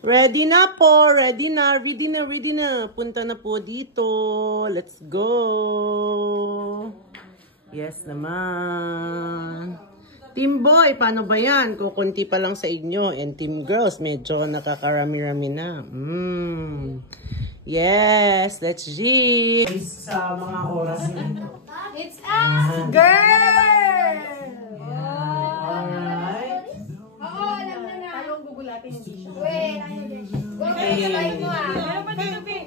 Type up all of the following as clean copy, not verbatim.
Ready na po. Ready na. Punta na po dito. Let's go. Yes naman. Team boy, paano ba yan? Kukunti pa lang sa inyo. And team girls, medyo nakakarami-rami na. Yes, let's G. Sa mga oras na ito. It's us, girl! Alright. Oo, alam na na. Talong gugulatin hindi siya. Wait, ayun din. Sabay mo ah. Meron pa dito, Pi.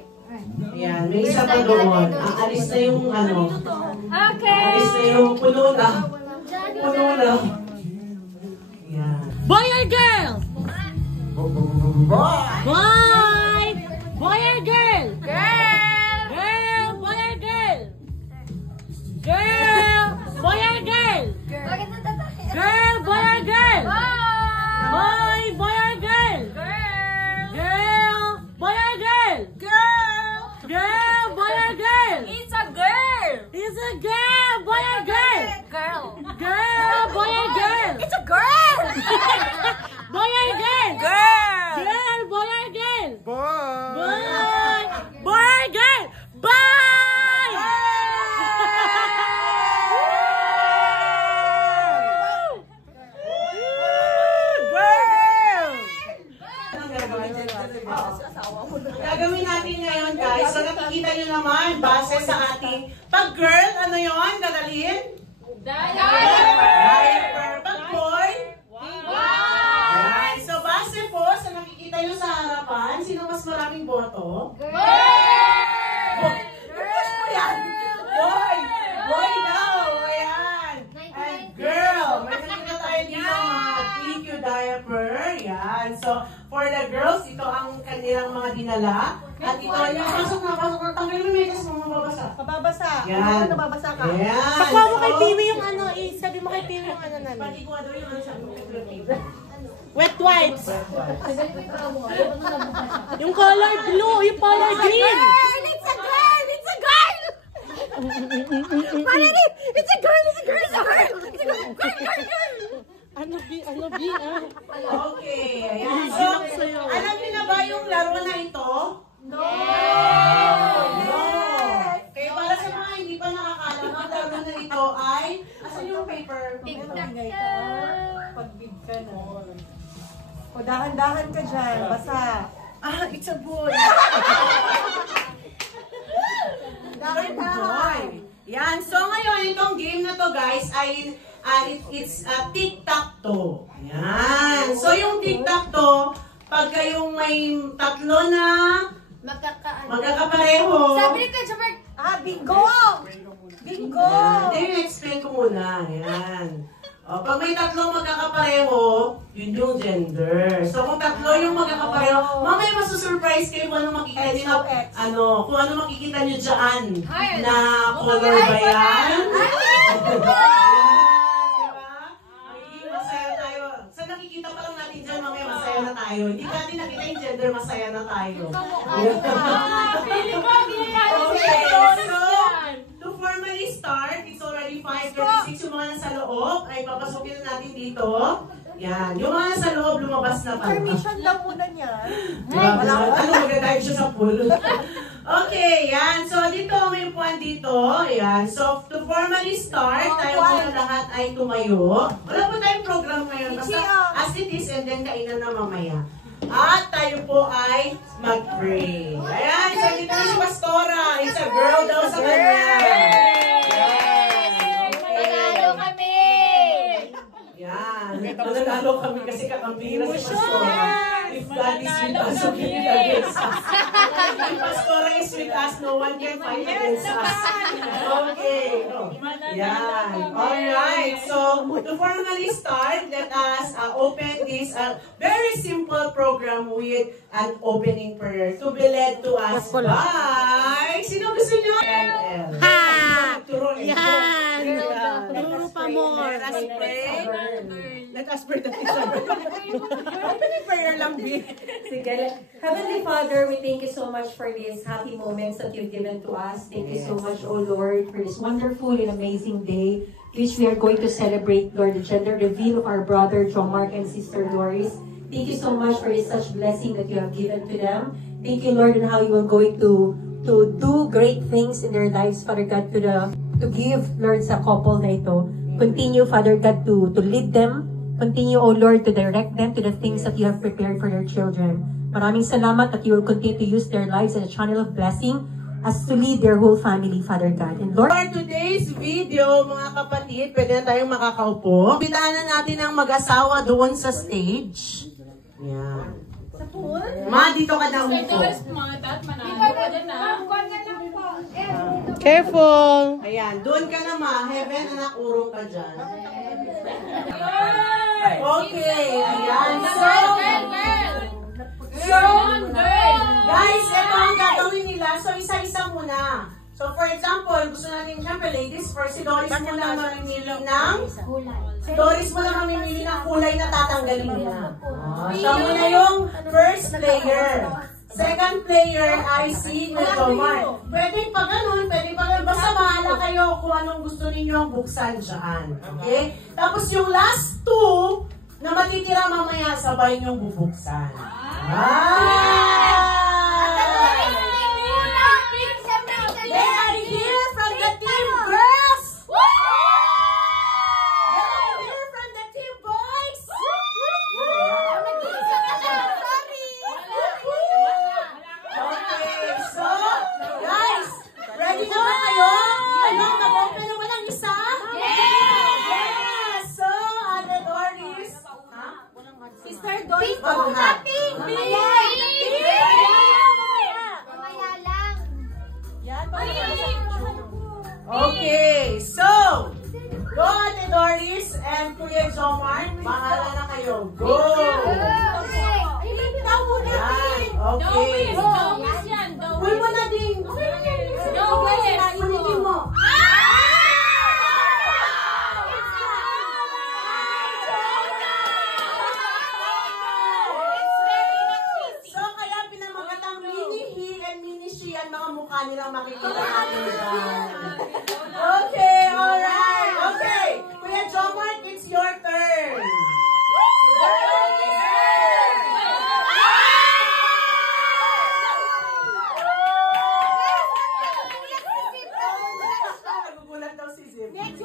Ayan, may isa pa doon. Aalis na yung ano. Okay. Aalis na yung puno na. Puno na. Ayan. Boy or girl? Boy! Boy! Boy or girl? Girl! Girl! Boy or girl? Girl! Boy or girl? Bakit natatay? Girl! Boy or girl? Boy! Boy! Boy or girl? Girl! Girl! Boy or girl? Girl! Girl! Boy or girl? It's a girl! It's a girl! Boy or girl? Girl! Girl! Boy or girl? It's a girl! Boy or girl? Girl! Girl! Boy or girl? Boy! Boy! Boy or girl? Bye! Girl! Ang gagawin natin ngayon, guys, so nakikita nyo naman, base sa ating pag-girl, ano yon? Dadalhin? Diaper. Pag-boy? Ayan. So, base po sa nakikita nyo sa harapan, sino mas maraming boto? Boy! Boy! Boy daw! Ayan! And girl! May nakikita tayo dito mga PQ diaper. Ayan. So, for the girls, ito ang kanilang mga dinala. At ito yung pasok na. Tanggalin mo yung kasi mababasa. Mababasa. Yan. Nababasa ka. Ayan. Pakuha mo kay So, Piwi yung ano, sabi mo kay Piwi yung ano namin. Pag-ikuha daw yung ano sa mga Wet wipes. Yung color blue, yung color green. It's a girl! It's a girl! Marilit! It's a girl! It's a girl! It's a girl! It's a girl! Girl! Ano bi, ah. Okay. Ayan. So, alam niyo na ba yung laro na ito? No! No. Kaya para sa mga hindi pa nakakalam, ang laro na ito ay, asan yung paper? Pag-bid ka na. O, dahan-dahan ka dyan. Basa. Ah, it's a boy. Dahan-dahan. Yan. So, ngayon, itong game na to, guys, ay it's tic-tac-toe. Yan. So, yung tic-tac-toe, pag kayong may tatlo na magkakapareho. Sabi ni Kuya Jabert, Bingo! Bingo! Hindi, explain ko muna. Yan. O, pag may tatlo magkakapareho, yun yung gender. So, kung tatlo yung magkakapareho, mamaya masusurprise kayo kung ano makikita nyo. Kung ano makikita nyo dyan. Na color ba yan? Diba? Magiging masaya tayo. Sa nakikita pa lang natin dyan, mamaya masaya na tayo. Hindi natin nakita yung gender, masaya na tayo. Okay, so, to formally start, it's already 5:36. Yung mga nasa loob, ay papasukin na natin dito. Yan. Yung mga nasa loob, lumabas na pa. Permission lang muna niya. Ano, magdadive siya sa pool. Okay, yan. So, dito, may upuan dito. Yan. So, to formally start, tayo muna lahat ay tumayo. Wala po tayong program ngayon. Basta as it is, and then kainan na mamaya. At tayo po ay mag-pray. Ayan, so dito si Pastora. It's a girl daw sa kanya. Panalo kami! Yan. Nanalo kami kasi kakampi na si Pastora. If God is with us, who can be against us? If Pastora is with us, no one can fight against us. Okay. Yan. Alright. So, to formally start, let us open this very simple program with an opening prayer to be led to us by... Sino gusto nyo? LL. Ha! Turo eh. Yan! Turo pa mo. Let us pray. Let us pray that it's opening prayer lang, B. Sige. Heavenly Father, we thank you so much for these happy moments that you've given to us. Thank you so much, O Lord, for this wonderful and amazing day, which we are going to celebrate, Lord, the gender reveal of our brother, John Mark, and Sister Doris. Thank you so much for this such blessing that you have given to them. Thank you, Lord, and how you are going to do great things in their lives, Father God, to give, Lord, sa couple na ito. Continue, Father God, to lead them. Continue, O Lord, to direct them to the things that you have prepared for their children. Maraming salamat that you will continue to use their lives as a channel of blessing as to lead their whole family, Father God. And Lord, for today's video, mga kapatid, pwede na tayong makakaupo. Bitaan na natin ang mag-asawa doon sa stage. Yan. Sa pool? Ma, dito ka na upo. Careful! Ayan, doon ka na, ma. Heaven, anak, urong ka dyan. Okay, ayan. So, guys, ito ang gagawin nila. So, isa-isa muna. So, for example, gusto natin, syempre, ladies first, si Doris muna mamimili ng kulay na tatanggalin nila. Siya muna yung first player. Second player ay si Nilomar. Pwede pa ganun, basta bahala kayo kung anong gusto ninyo buksan dyan. Okay? Tapos yung last two, na matitira mamaya, sabay niyong bubuksan. May I hear from the team girls? May I hear from the team boys? Okay, so, guys, ready na ba kayo? Ano, mag-open na ba ng isa? Yes! So, Ate Doris. Sister Doris, Pag-hat. Okay, so, go Ate Doris and Kuya Jomar, bahala na kayo. Go! Yan, okay. Uy mo na din. Ulitin mo. So, kaya pinamagatang mini he and mini she ang mga mukha nilang makikita natin dyan. Okay, alright. Okay, Kuya Jomar, it's your turn. Nagugulat daw si Zim. Yan.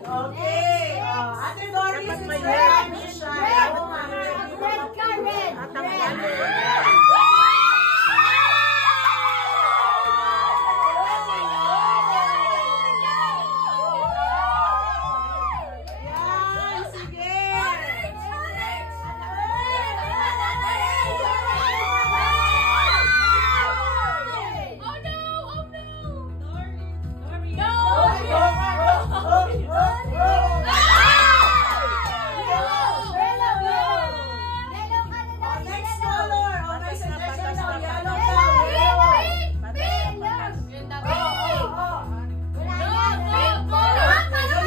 Okay. Ate Doris, it's your time to shine. Yan, sige. Next color. Okay, suggestion now. Yellow daw.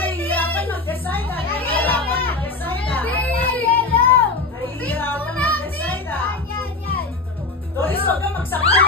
Nahihirapan mag-decide. Nahihirapan mag-decide. Doris, huwag ka magsakit.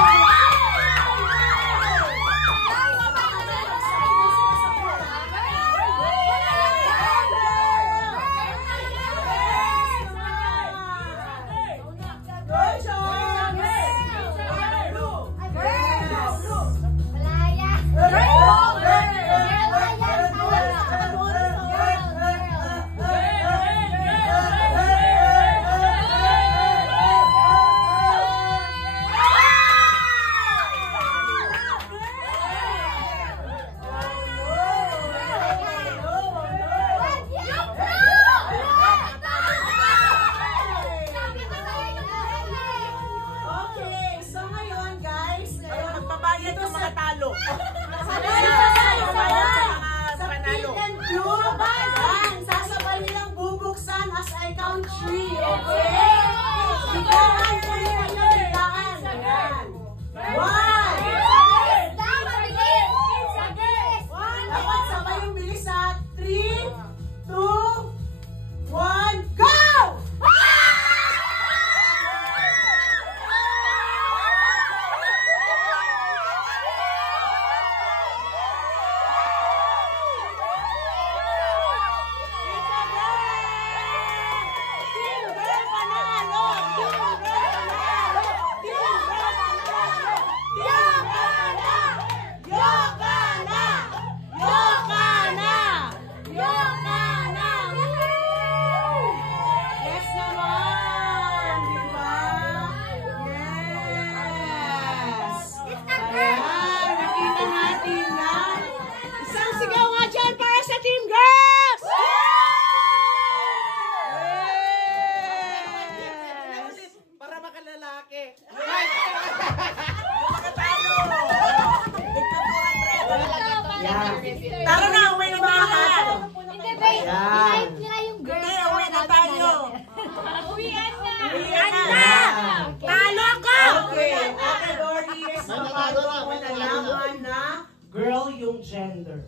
gender.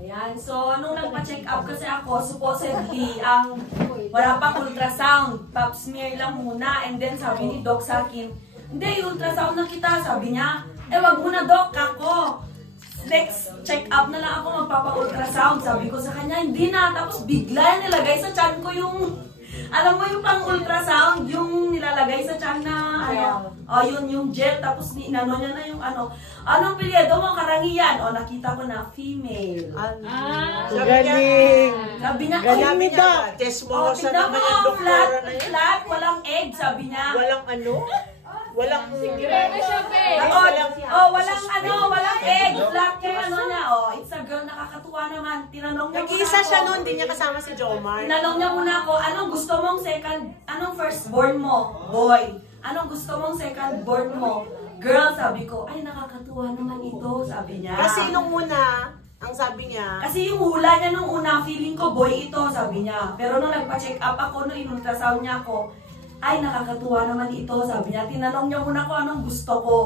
Ayan, so nung nagpa-check up kasi ako, supposedly, wala pang ultrasound, pap smear lang muna, and then sabi ni Doc sa akin, hindi, ultrasound na kita, sabi niya, wag muna Doc, ako. Next check up na lang ako, magpapa-ultrasound, sabi ko sa kanya, hindi na, tapos bigla nilagay sa tiyan ko yung, alam mo yung pang-ultrasound, yung nilalagay sa tiyan na, yun yung gel, tapos inano niya na yung anong pilyedo mo, karangiyan? Nakita ko na, female. Galing! Sabi niya, Galing daw. Test mo sa tignan naman mo, yung doktora na yan. flat, walang egg, sabi niya. Walang ano? Walang... Walang egg, flat yung ano niya, it's a girl, nakakatuwa naman. Tinanong niya Nag-iisa siya noon, hindi niya kasama si Jomar. Tinanong niya muna ako, anong gusto mong anong firstborn mo? Boy. Anong gusto mong secondborn mo? Girl, sabi ko, ay nakakatuwa naman ito, sabi niya. Kasi nung una, ang sabi niya, kasi yung hula niya nung una, feeling ko boy ito, sabi niya. Pero nung nagpa-check up ako, nung in-ultrasound niya ako, ay nakakatuwa naman ito, sabi niya. Tinanong niya muna ko anong gusto ko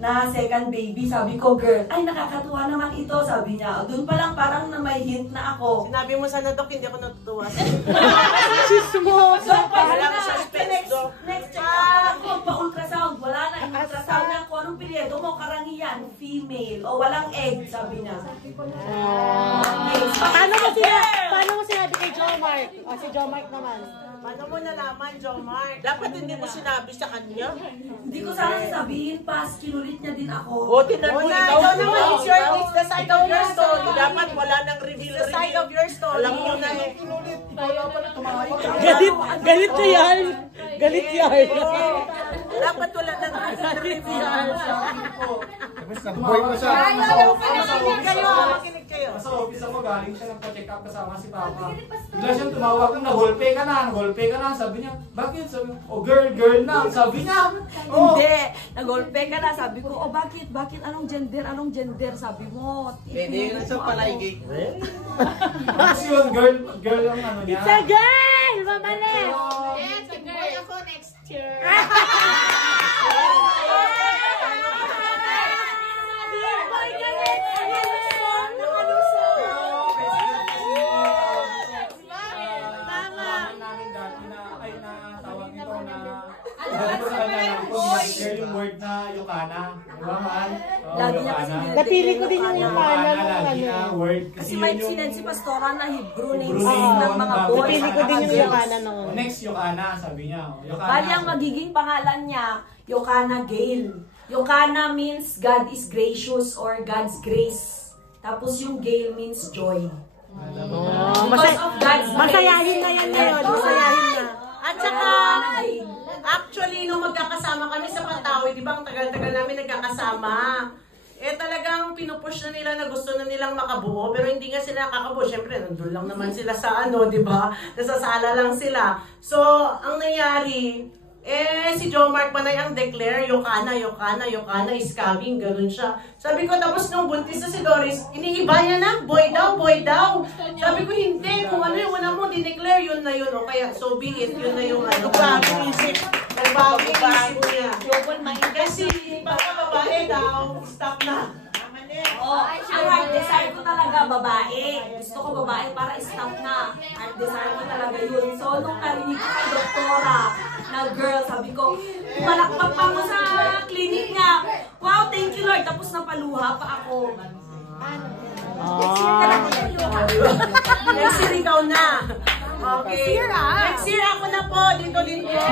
na second baby, sabi ko, girl, ay nakakatuwa naman ito, sabi niya. Doon pa lang parang na may hint na ako. sinabi mo sana, Dok, hindi ako natutuwa. Chismoso pa! Wala ka suspense, Dok. Next check up ako, pa-ultrasound. Wala na, in-ultrasound niya ako. Anong pilyedo mo? Karangiyan, female. O walang egg, sabi niya. Paano mo sinabi kay Jomar? Si Jomar naman. Paano mo nalaman, Jomar? Dapat hindi mo sinabi sa kanya. Hindi ko sana sabihin pa, kinulit niya din ako. O, tinan mo, ikaw naman, it's the side of your story. Dapat wala nang reveal. The side of your story. Alam mo na eh. Galit na yan! Galit yan! Dapat wala nang reveal. Nag-boy ko siya. Makinig kayo. Sa office ako, galing siya, nagpa-check up kasama si Papa. Bigla siyang tumawag, nag-golpe ka na. Sabi niya, bakit? Sabi ko, girl na. Sabi niya, Hindi, nagolpe ka na. Sabi ko, bakit? Anong gender? Sabi mo. Pwede yun sa palaigig. Tapos yun, girl ang ano niya. Sa girl! Mamali! Yes, boy ako next year. Girl yung word na Yokana. Diba, mahal? Lagi niya kasi Yokana. Napili ko din yung Yokana nung Lagi na word. Kasi may sinend si Pastora na Hebrew names Hebrew name ng mga boys. Napili ko din yung Yokana noon. Next, Yokana, sabi niya. Yokana. Bali ang magiging pangalan niya, Yokana Gale. Yokana means God is gracious or God's grace. Tapos yung Gale means joy. Because of God's grace. Masayahin na yan ngayon. Masayahin na. At saka, actually, nung magkakasama kami sa Patawi, di ba, ang tagal-tagal namin nagkakasama. Talagang pinupush na nila na gusto na nilang makabuo, pero hindi nga sila nakakabuo. Siyempre, nandun lang naman sila sa di ba? Nasasala lang sila. So, ang nangyari, si Jomar Panay ang declare, Yokana is coming, ganun siya. Sabi ko, tapos nung buntis na si Doris, iniiba niya na, boy daw. Sabi ko, hindi, kung ano yung una mo, dineclare, yun na yun, o kaya, so be it, yun na yung ano. Nagbagong isip niya. Kasi, baka babae daw, stop na. Ang heart desire ko talaga babae. Gusto ko babae para stop na. Heart desire ko talaga yun. So, nung narinig ko kay doktora na girl, sabi ko, malakpak pa mo sa clinic niya. Wow, thank you Lord. Tapos napaluha pa ako. Next year, ikaw na. Okay. Next year, ako na po. Dito din po.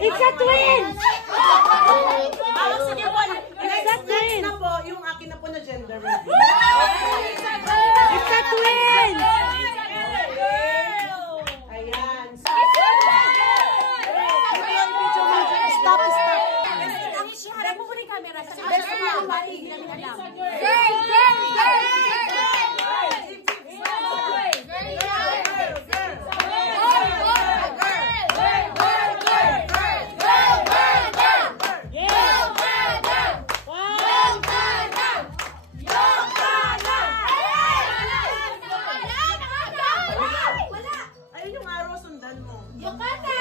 It's a twin! Sige po. Next na po, yung akin na po na gender reveal. It's a twin! Ayan. Stop! Harap mo muna yung camera. Ayun yung araw sundan mo. Yokana!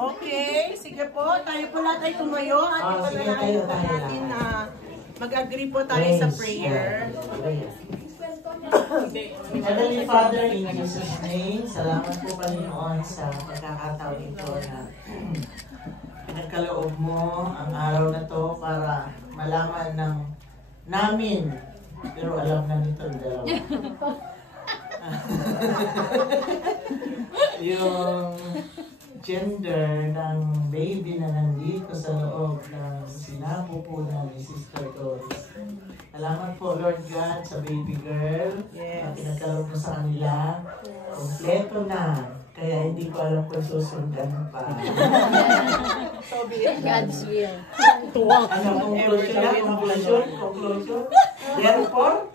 Okay, sige po. Tayo po lahat ay tumayo at ipanalangin po natin na mag-agree po tayo sa prayer. Heavenly Father, in Jesus' name, salamat po Panginoon sa pagkakataon ito na pinagkaloob mo ang araw na to para malaman ng namin, pero alam na nito dalawa. Yung gender ng baby na nandito sa loob ng sinapupunan ni Sister Doris. Salamat po, Lord God, sa baby girl na pinagkaloob mo sa kanila. Kompleto na. Kaya hindi ko alam kung susundan pa. So be it. God's will. Ano, conclusion na? Conclusion? Therefore?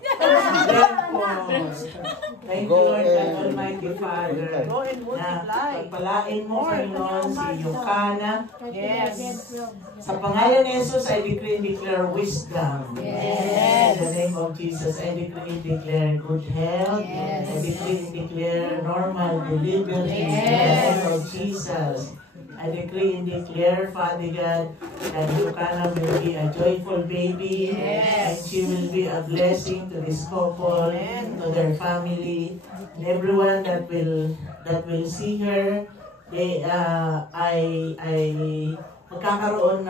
Thank you, Lord God, Almighty Father. Go and multiply. Pagpalain mo, Panginoon, si Yukana. Yes. Sa pangalan ni Jesus, I decree and declare wisdom. Yes. In the name of Jesus, I decree and declare good health. Yes. I decree and declare normal delivery. In the name of Jesus. I decree and declare, Father God, that Yukana will be a joyful baby. And she will be a blessing to this couple, to their family, and everyone that will see her. Magkakaroon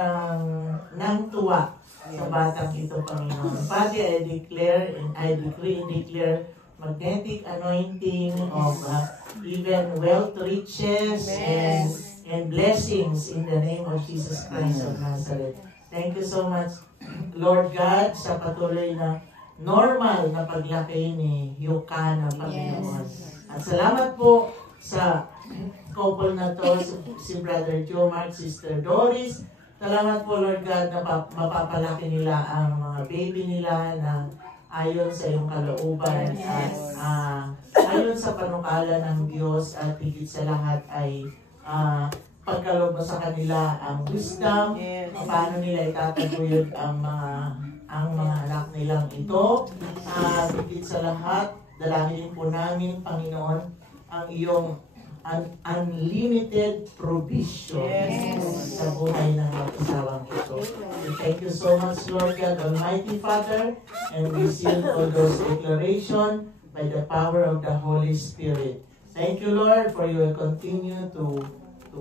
ng tuwa sa batang ito, Panginoon. Father, I declare and I decree and declare magnetic anointing of even wealth, riches, and blessings in the name of Jesus Christ of Nazareth. Thank you so much, Lord God, sa patuloy na normal na paglaki ni Yukana, Panginoon. At salamat po sa couple na to, si Brother Joe Mark, Sister Doris. Salamat po, Lord God, na mapapalaki nila ang mga baby nila na ayon sa iyong kalooban at ayon sa panukala ng Diyos, at higit sa lahat ay pagkaloob mo sa kanila ang wisdom, paano nila itataguyod ang mga anak nilang ito. Higit sa lahat, dalangin po namin, Panginoon, ang iyong unlimited provision sa buhay ng mag-asawang ito. We thank you so much, Lord God, Almighty Father, and we seal all those declarations by the power of the Holy Spirit. Thank you, Lord, for you will continue to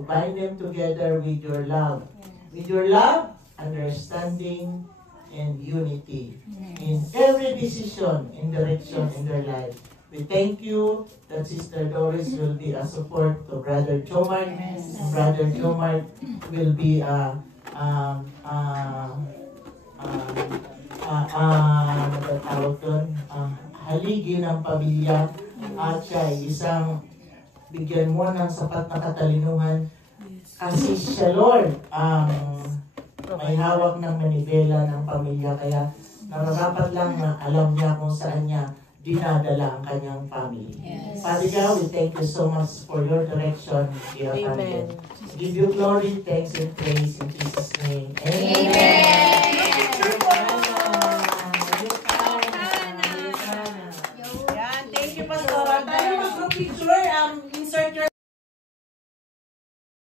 bind them together with your love. With your love, understanding, and unity in every decision and direction in their life. We thank you that Sister Doris will be a support to Brother Jomar, and Brother Jomar will be haligi ng pamilya, at siya ay isang bigyan mo ng sapat na katalinuhan kasi siya, Lord, may hawak ng manibela ng pamilya, kaya nararapat lang na alam niya kung saan niya dinadala ang kanyang family. Father God, we thank you so much for your direction, dear Father. Give you glory, thanks, and praise in Jesus' name. Amen.